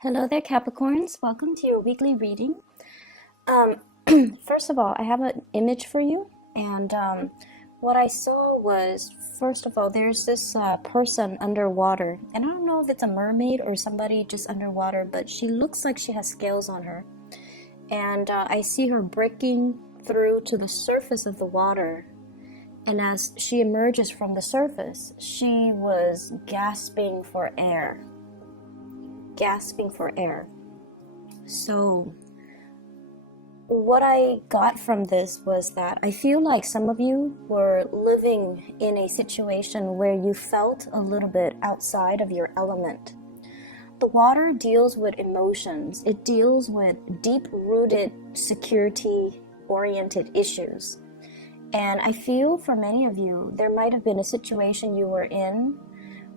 Hello there, Capricorns. Welcome to your weekly reading. Um, First of all, I have an image for you, and what I saw was, first of all, there's this person underwater, and I don't know if it's a mermaid or somebody just underwater, but she looks like she has scales on her, and I see her breaking through to the surface of the water, and as she emerges from the surface, she was gasping for air. Gasping for air. So what I got from this was that I feel like some of you were living in a situation where you felt a little bit outside of your element. The water deals with emotions. It deals with deep-rooted security-oriented issues. And I feel for many of you, there might have been a situation you were in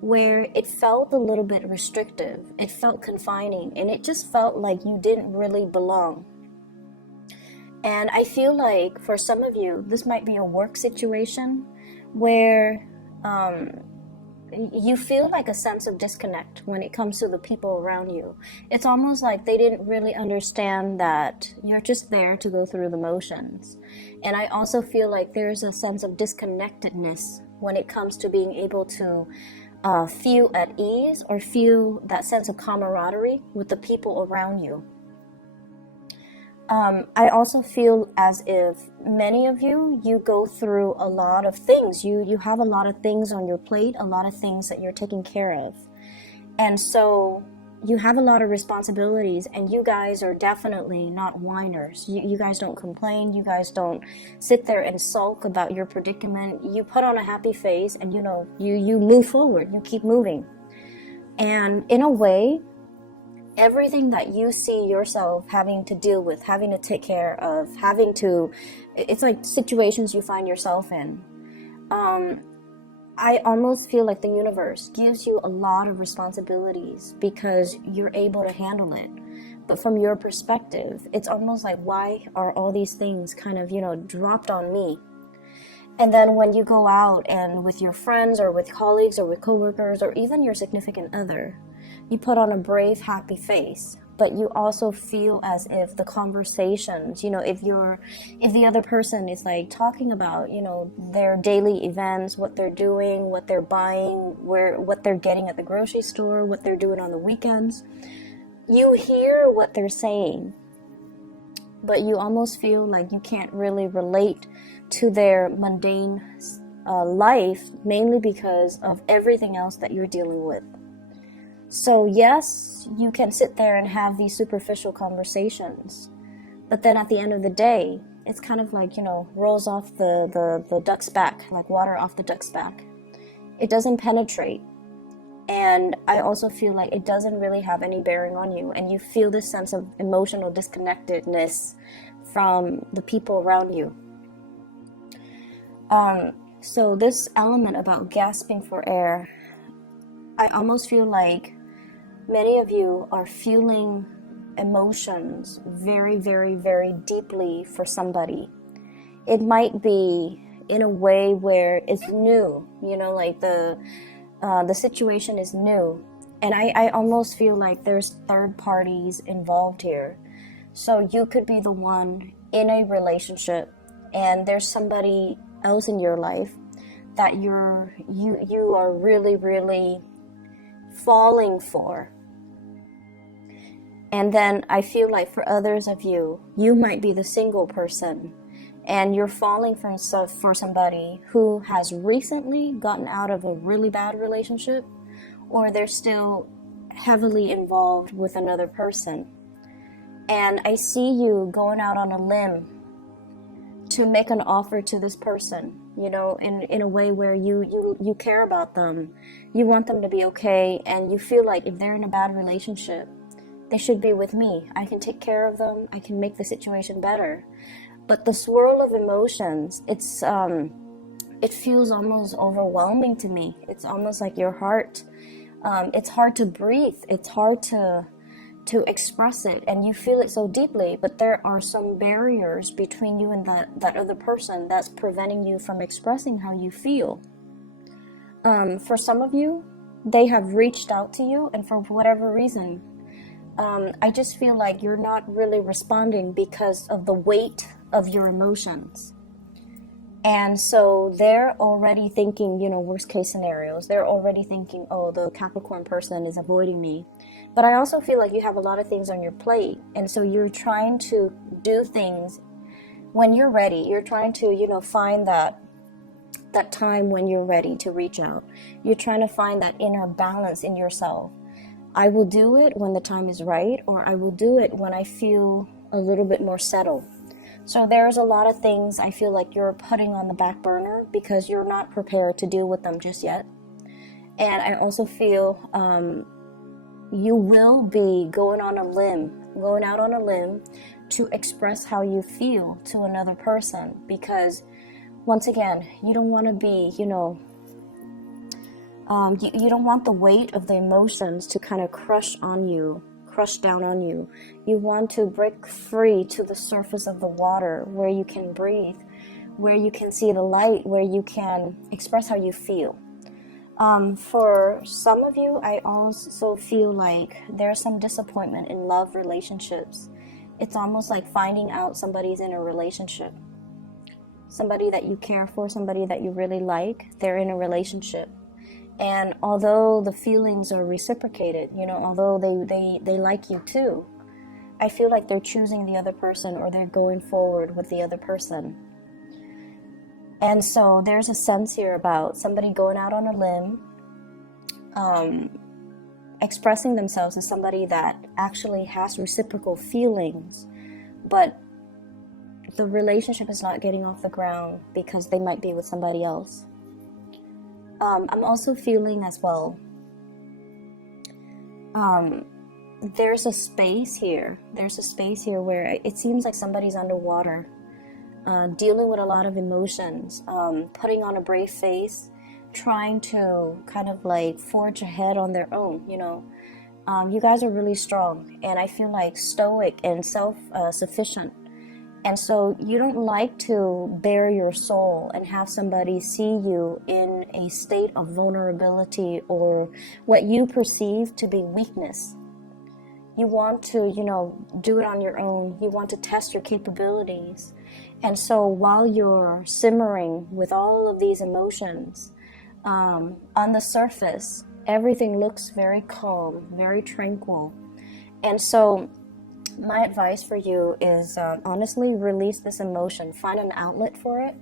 where it felt a little bit restrictive, it felt confining, and it just felt like you didn't really belong. And I feel like for some of you, this might be a work situation where you feel like a sense of disconnect when it comes to the people around you. It's almost like they didn't really understand that you're just there to go through the motions. And I also feel like there's a sense of disconnectedness when it comes to being able to feel at ease or feel that sense of camaraderie with the people around you. I also feel as if many of you go through a lot of things. You have a lot of things on your plate, a lot of things that you're taking care of. And so you have a lot of responsibilities, and you guys are definitely not whiners. You guys don't complain. You guys don't sit there and sulk about your predicament. You put on a happy face and you move forward. You keep moving. And in a way, everything that you see yourself having to deal with, having to take care of, it's like situations you find yourself in. I almost feel like the universe gives you a lot of responsibilities because you're able to handle it. But from your perspective, it's almost like, why are all these things kind of, dropped on me? And then when you go out and with your friends or with colleagues or with coworkers or even your significant other, you put on a brave, happy face, but you also feel as if the conversations, if the other person is like talking about, their daily events, what they're doing, what they're buying, what they're getting at the grocery store, what they're doing on the weekends, you hear what they're saying, but you almost feel like you can't really relate to their mundane life, mainly because of everything else that you're dealing with. So yes, you can sit there and have these superficial conversations, but then at the end of the day, it's kind of like, rolls off the duck's back, like water off the duck's back. It doesn't penetrate. And I also feel like it doesn't really have any bearing on you, and you feel this sense of emotional disconnectedness from the people around you. So this element about gasping for air, I almost feel like many of you are feeling emotions very, very, very deeply for somebody. It might be in a way where it's new, like the situation is new. And I almost feel like there's third parties involved here. So you could be the one in a relationship and there's somebody else in your life that you are really, really falling for. And then I feel like for others of you, you might be the single person and you're falling for somebody who has recently gotten out of a really bad relationship, or they're still heavily involved with another person. And I see you going out on a limb to make an offer to this person, in a way where you care about them, you want them to be okay, and you feel like if they're in a bad relationship, they should be with me. I can take care of them. I can make the situation better. But the swirl of emotions, it feels almost overwhelming to me. It's almost like your heart, it's hard to breathe. It's hard to express it, and you feel it so deeply, but there are some barriers between you and that other person that's preventing you from expressing how you feel. For some of you, they have reached out to you, and for whatever reason, I just feel like you're not really responding because of the weight of your emotions. And so they're already thinking, worst case scenarios. They're already thinking, oh, the Capricorn person is avoiding me. But I also feel like you have a lot of things on your plate. And so you're trying to do things when you're ready. You're trying to, find that time when you're ready to reach out. You're trying to find that inner balance in yourself. I will do it when the time is right, or I will do it when I feel a little bit more settled. So there's a lot of things I feel like you're putting on the back burner because you're not prepared to deal with them just yet. And I also feel you will be going out on a limb to express how you feel to another person, because once again, you don't want to be, you don't want the weight of the emotions to kind of crush down on you. You want to break free to the surface of the water where you can breathe, where you can see the light, where you can express how you feel. For some of you, I also feel like there's some disappointment in love relationships. It's almost like finding out somebody's in a relationship. Somebody that you care for, somebody that you really like, they're in a relationship. And although the feelings are reciprocated, although they like you too, I feel like they're choosing the other person, or they're going forward with the other person. And so there's a sense here about somebody going out on a limb, expressing themselves as somebody that actually has reciprocal feelings, but the relationship is not getting off the ground because they might be with somebody else. I'm also feeling as well, there's a space here where it seems like somebody's underwater, dealing with a lot of emotions, putting on a brave face, trying to kind of like forge ahead on their own. You guys are really strong, and I feel like stoic and self-sufficient. And so you don't like to bare your soul and have somebody see you in a state of vulnerability or what you perceive to be weakness. You want to, do it on your own. You want to test your capabilities. And so while you're simmering with all of these emotions, on the surface, everything looks very calm, very tranquil. And so my advice for you is honestly release this emotion. Find an outlet for it.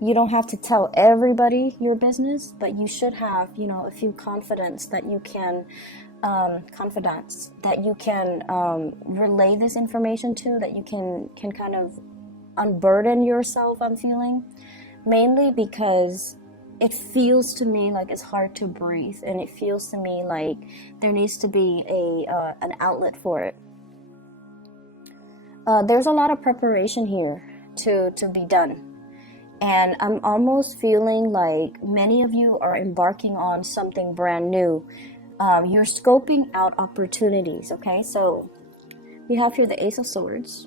You don't have to tell everybody your business, but you should have, a few confidants that you can relay this information to, that you can kind of unburden yourself, I'm feeling. Mainly because it feels to me like it's hard to breathe, and it feels to me like there needs to be an outlet for it. There's a lot of preparation here to be done. And I'm almost feeling like many of you are embarking on something brand new. You're scoping out opportunities, okay? So we have here the Ace of Swords.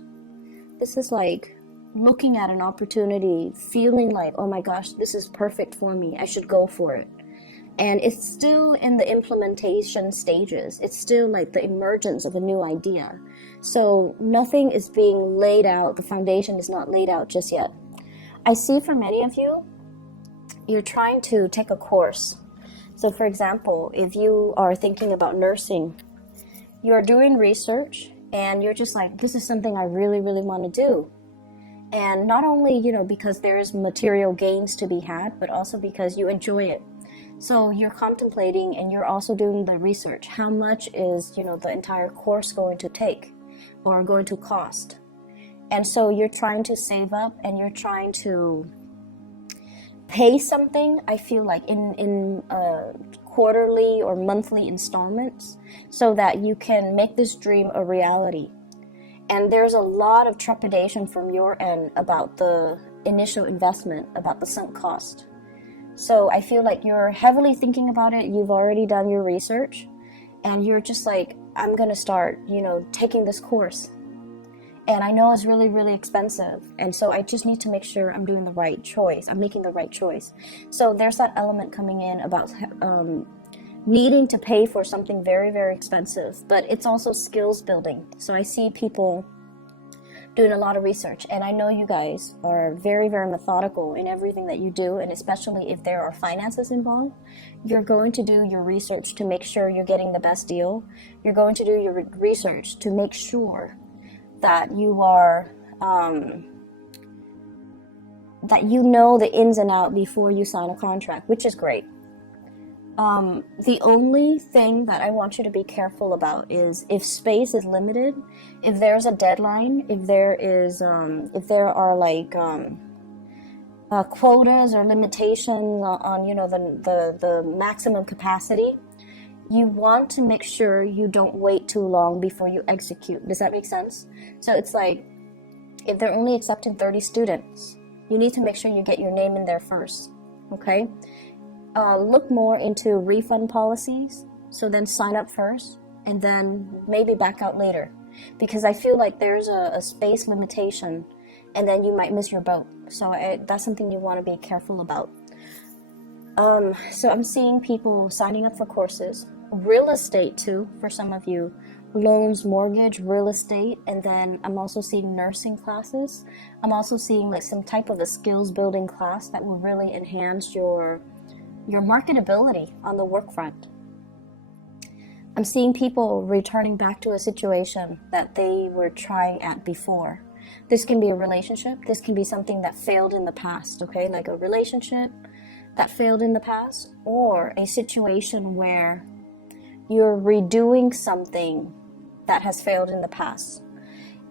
This is like looking at an opportunity, feeling like, oh my gosh, this is perfect for me. I should go for it. And it's still in the implementation stages. It's still like the emergence of a new idea. So nothing is being laid out. The foundation is not laid out just yet. I see for many of you, you're trying to take a course. So for example, if you are thinking about nursing, you're doing research and you're just like, this is something I really, really want to do. And not only, because there's material gains to be had, but also because you enjoy it. So you're contemplating and you're also doing the research. How much is, the entire course going to take or going to cost? And so you're trying to save up and you're trying to pay something, I feel like, in quarterly or monthly installments so that you can make this dream a reality. And there's a lot of trepidation from your end about the initial investment, about the sunk cost. So I feel like you're heavily thinking about it. You've already done your research and you're just like, I'm going to start, taking this course. And I know it's really, really expensive. And so I just need to make sure I'm doing the right choice. I'm making the right choice. So there's that element coming in about needing to pay for something very, very expensive, but it's also skills building. So I see people doing a lot of research, and I know you guys are very, very methodical in everything that you do, and especially if there are finances involved, you're going to do your research to make sure you're getting the best deal. You're going to do your research to make sure that you are that you know the ins and outs before you sign a contract, which is great. The only thing that I want you to be careful about is if space is limited, if there's a deadline, if there are like quotas or limitations on the maximum capacity, you want to make sure you don't wait too long before you execute. Does that make sense? So it's like if they're only accepting 30 students, you need to make sure you get your name in there first. Okay. Look more into refund policies, so then sign up first and then maybe back out later, because I feel like there's a space limitation and then you might miss your boat. So that's something you want to be careful about. So I'm seeing people signing up for courses, real estate too, for some of you, loans, mortgage, real estate, and then I'm also seeing nursing classes. I'm also seeing like some type of a skills building class that will really enhance your marketability on the work front. I'm seeing people returning back to a situation that they were trying at before. This can be a relationship. This can be something that failed in the past, okay? Like a relationship that failed in the past, or a situation where you're redoing something that has failed in the past.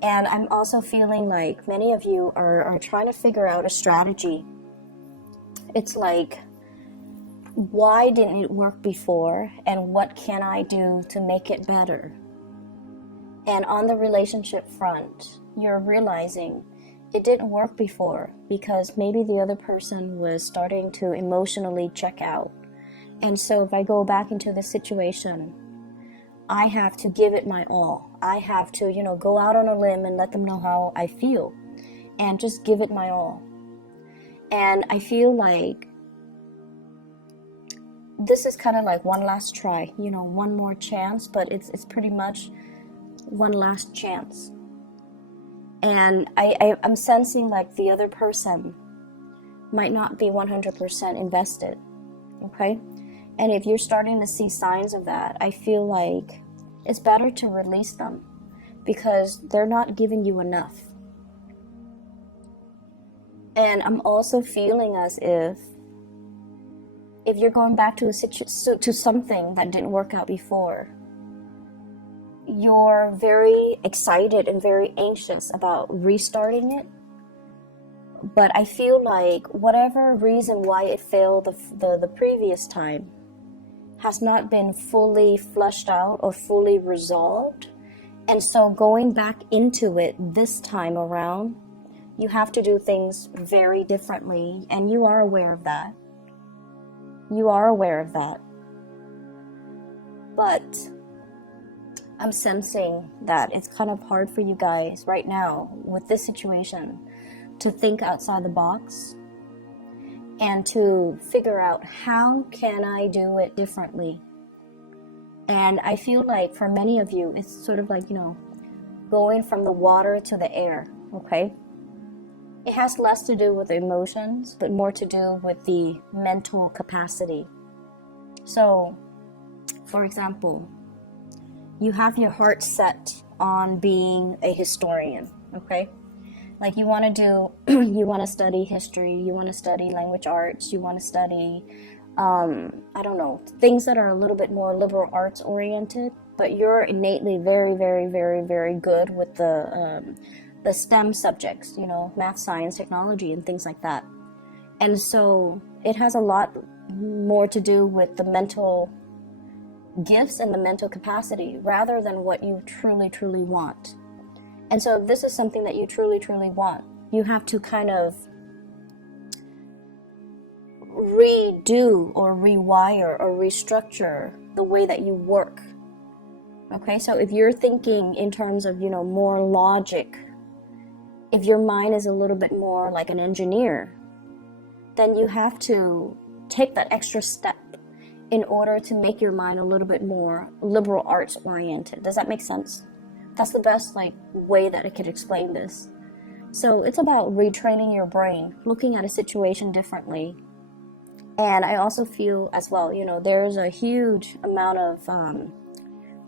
And I'm also feeling like many of you are trying to figure out a strategy. It's like, why didn't it work before, and what can I do to make it better? And on the relationship front, you're realizing it didn't work before because maybe the other person was starting to emotionally check out. And so if I go back into the situation, I have to give it my all. I have to, go out on a limb and let them know how I feel and just give it my all. And I feel like this is kind of like one last try, one more chance, but it's pretty much one last chance. And I'm sensing like the other person might not be 100% invested, okay? And if you're starting to see signs of that, I feel like it's better to release them because they're not giving you enough. And I'm also feeling as if you're going back to to something that didn't work out before, you're very excited and very anxious about restarting it. But I feel like whatever reason why it failed the previous time has not been fully flushed out or fully resolved. And so going back into it this time around, you have to do things very differently, and you are aware of that. You are aware of that. But I'm sensing that it's kind of hard for you guys right now with this situation to think outside the box and to figure out how can I do it differently. And I feel like for many of you, it's sort of like, going from the water to the air, okay? It has less to do with emotions, but more to do with the mental capacity. So, for example, you have your heart set on being a historian, okay? Like you want to study history, you want to study language arts, you want to study, things that are a little bit more liberal arts oriented, but you're innately very, very, very, very good with the STEM subjects, math, science, technology, and things like that. And so it has a lot more to do with the mental gifts and the mental capacity rather than what you truly, truly want. And so if this is something that you truly, truly want, you have to kind of redo or rewire or restructure the way that you work. Okay, so if you're thinking in terms of, more logic, if your mind is a little bit more like an engineer, then you have to take that extra step in order to make your mind a little bit more liberal arts oriented. Does that make sense? That's the best like way that I could explain this. So it's about retraining your brain, looking at a situation differently. And I also feel as well, you know, there's a huge amount of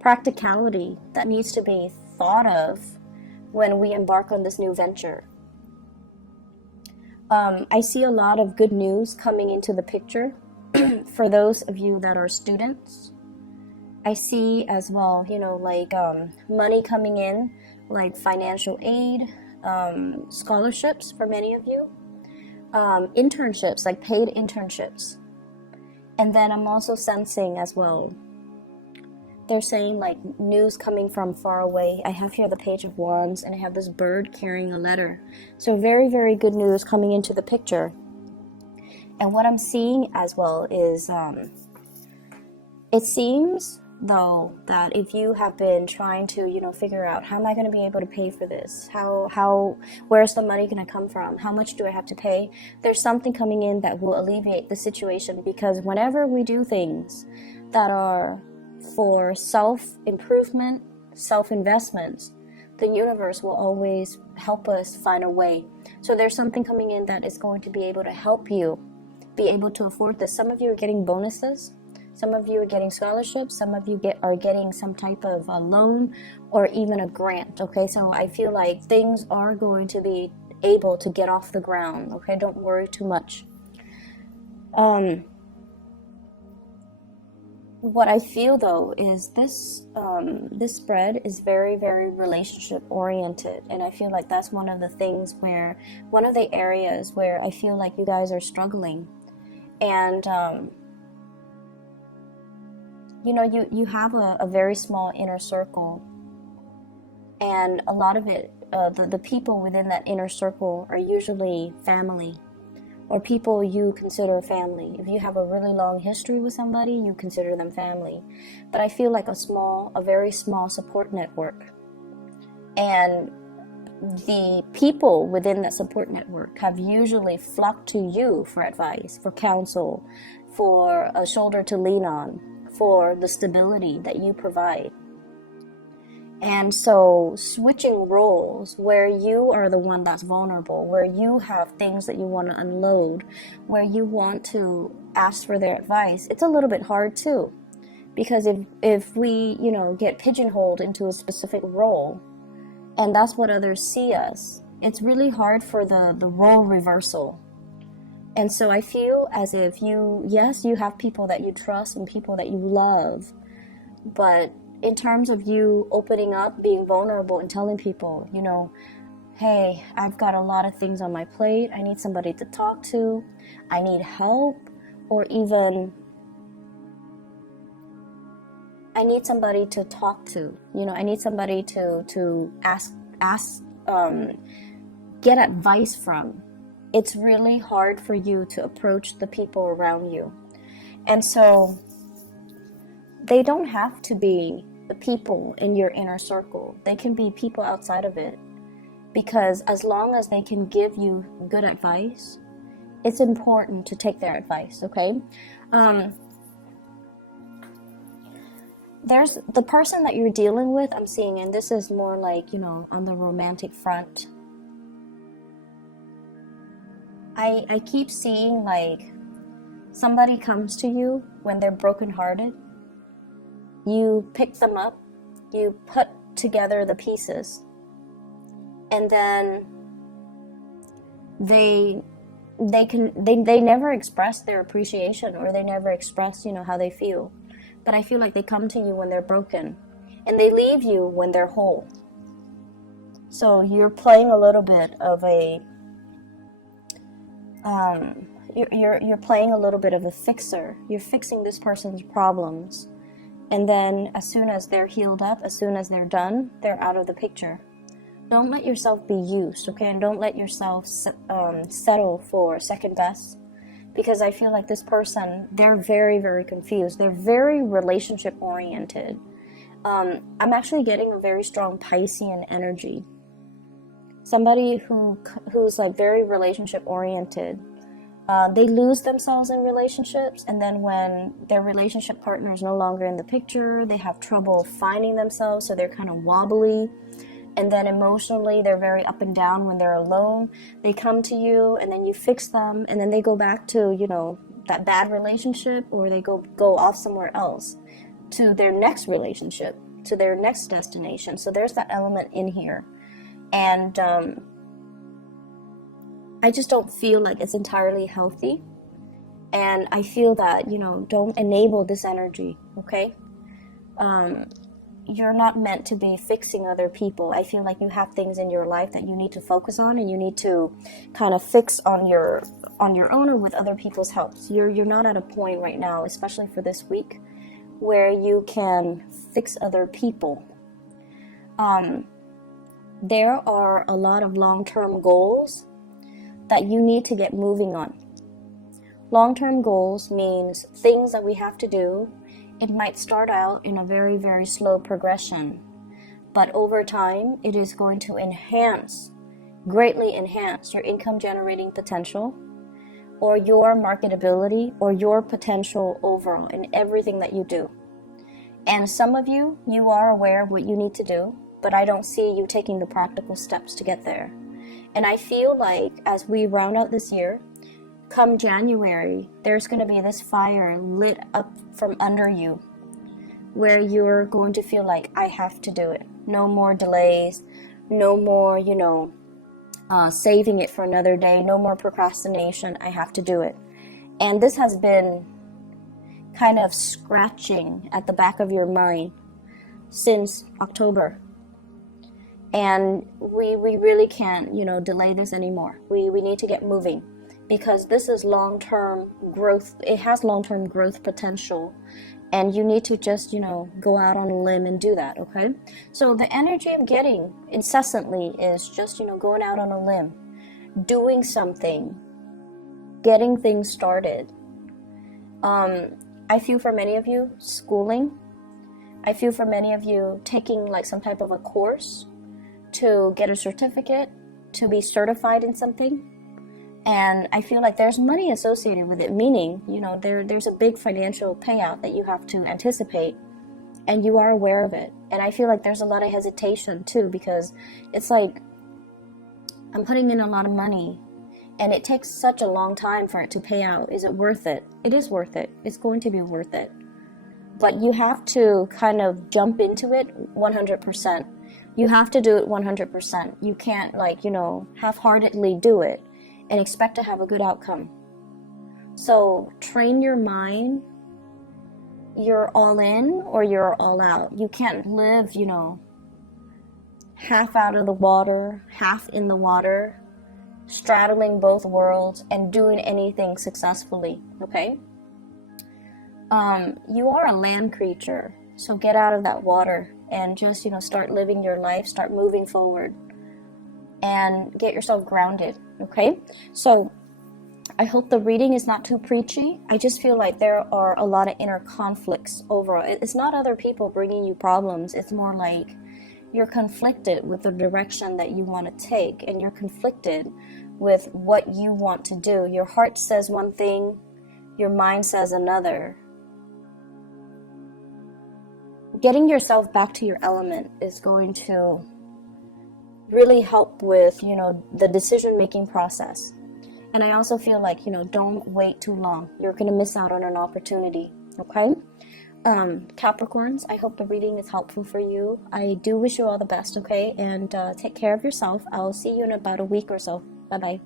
practicality that needs to be thought of when we embark on this new venture. I see a lot of good news coming into the picture for those of you that are students. I see as well, you know, like money coming in, like financial aid, scholarships for many of you, internships, like paid internships. And then I'm also sensing as well, they're saying like news coming from far away. I have here the Page of Wands, and I have this bird carrying a letter. So very, very good news coming into the picture. And what I'm seeing as well is, it seems though that if you have been trying to, you know, figure out how am I going to be able to pay for this? Where's the money going to come from? How much do I have to pay? There's something coming in that will alleviate the situation, because whenever we do things that are for self-improvement, self-investments, the universe will always help us find a way. So there's something coming in that is going to be able to help you be able to afford this. Some of you are getting bonuses. Some of you are getting scholarships. Some of you are getting some type of a loan or even a grant. Okay, so I feel like things are going to be able to get off the ground. Okay, don't worry too much. What I feel though is this spread is very, very relationship oriented, and I feel like that's one of the things where, one of the areas where I feel like you guys are struggling. And you know, you have a very small inner circle, and a lot of it, the people within that inner circle are usually family, or people you consider family. If you have a really long history with somebody, you consider them family. But I feel like a very small support network. And the people within that support network have usually flocked to you for advice, for counsel, for a shoulder to lean on, for the stability that you provide. And so switching roles, where you are the one that's vulnerable, where you have things that you want to unload, where you want to ask for their advice, it's a little bit hard too. Because if we, you know, get pigeonholed into a specific role, and that's what others see us, it's really hard for the role reversal. And so I feel as if you have people that you trust and people that you love, but in terms of you opening up, being vulnerable and telling people, you know, hey, I've got a lot of things on my plate. I need somebody to talk to. I need help, or even I need somebody to talk to. You know, I need somebody to ask, get advice from. It's really hard for you to approach the people around you. And so they don't have to be the people in your inner circle. They can be people outside of it. Because as long as they can give you good advice, it's important to take their advice, okay? There's the person that you're dealing with, I'm seeing, and this is more like, you know, on the romantic front. I keep seeing like somebody comes to you when they're brokenhearted. You pick them up, you put together the pieces, and then they never express their appreciation, or they never express, you know, how they feel. But I feel like they come to you when they're broken, and they leave you when they're whole. So you're playing a little bit of a you're playing a little bit of a fixer. You're fixing this person's problems. And then as soon as they're healed up, as soon as they're done, they're out of the picture. Don't let yourself be used, okay? And don't let yourself settle for second best. Because I feel like this person, they're very, very confused. They're very relationship oriented. I'm actually getting a very strong Piscean energy. Somebody who's like very relationship oriented. They lose themselves in relationships, and then when their relationship partner is no longer in the picture, they have trouble finding themselves, so they're kind of wobbly. And then emotionally, they're very up and down when they're alone. They come to you, and then you fix them, and then they go back to, you know, that bad relationship, or they go off somewhere else to their next relationship, to their next destination. So there's that element in here. And I just don't feel like it's entirely healthy. And I feel that, you know, don't enable this energy, okay? You're not meant to be fixing other people. I feel like you have things in your life that you need to focus on, and you need to kind of fix on your own or with other people's help. You're not at a point right now, especially for this week, where you can fix other people. There are a lot of long-term goals that you need to get moving on. Long-term goals means things that we have to do. It might start out in a very, very slow progression, but over time, it is going to greatly enhance your income generating potential, or your marketability, or your potential overall in everything that you do. And some of you are aware of what you need to do, but I don't see you taking the practical steps to get there. And I feel like as we round out this year, come January, there's going to be this fire lit up from under you, where you're going to feel like, I have to do it. No more delays, no more, you know, saving it for another day, no more procrastination. I have to do it. And this has been kind of scratching at the back of your mind since October. And we really can't, you know, delay this anymore. We need to get moving, because this is long-term growth. It has long-term growth potential, and you need to just, you know, go out on a limb and do that, okay? So the energy I'm getting incessantly is just, you know, going out on a limb, doing something, getting things started. I feel for many of you, schooling. I feel for many of you taking like some type of a course to get a certificate, to be certified in something. And I feel like there's money associated with it, meaning, you know, there's a big financial payout that you have to anticipate, and you are aware of it. And I feel like there's a lot of hesitation too, because it's like, I'm putting in a lot of money, and it takes such a long time for it to pay out. Is it worth it? It is worth it. It's going to be worth it. But you have to kind of jump into it 100%. You have to do it 100%. You can't, like, you know, half-heartedly do it and expect to have a good outcome. So train your mind. You're all in or you're all out. You can't live, you know, half out of the water, half in the water, straddling both worlds and doing anything successfully, okay? You are a land creature, so get out of that water and just, you know, start living your life, start moving forward, and get yourself grounded, okay? So I hope the reading is not too preachy. I just feel like there are a lot of inner conflicts overall. It's not other people bringing you problems. It's more like you're conflicted with the direction that you want to take, and you're conflicted with what you want to do. Your heart says one thing, your mind says another. Getting yourself back to your element is going to really help with, you know, the decision-making process. And I also feel like, you know, don't wait too long. You're going to miss out on an opportunity, okay? Capricorns, I hope the reading is helpful for you. I do wish you all the best, okay? And take care of yourself. I'll see you in about a week or so. Bye-bye.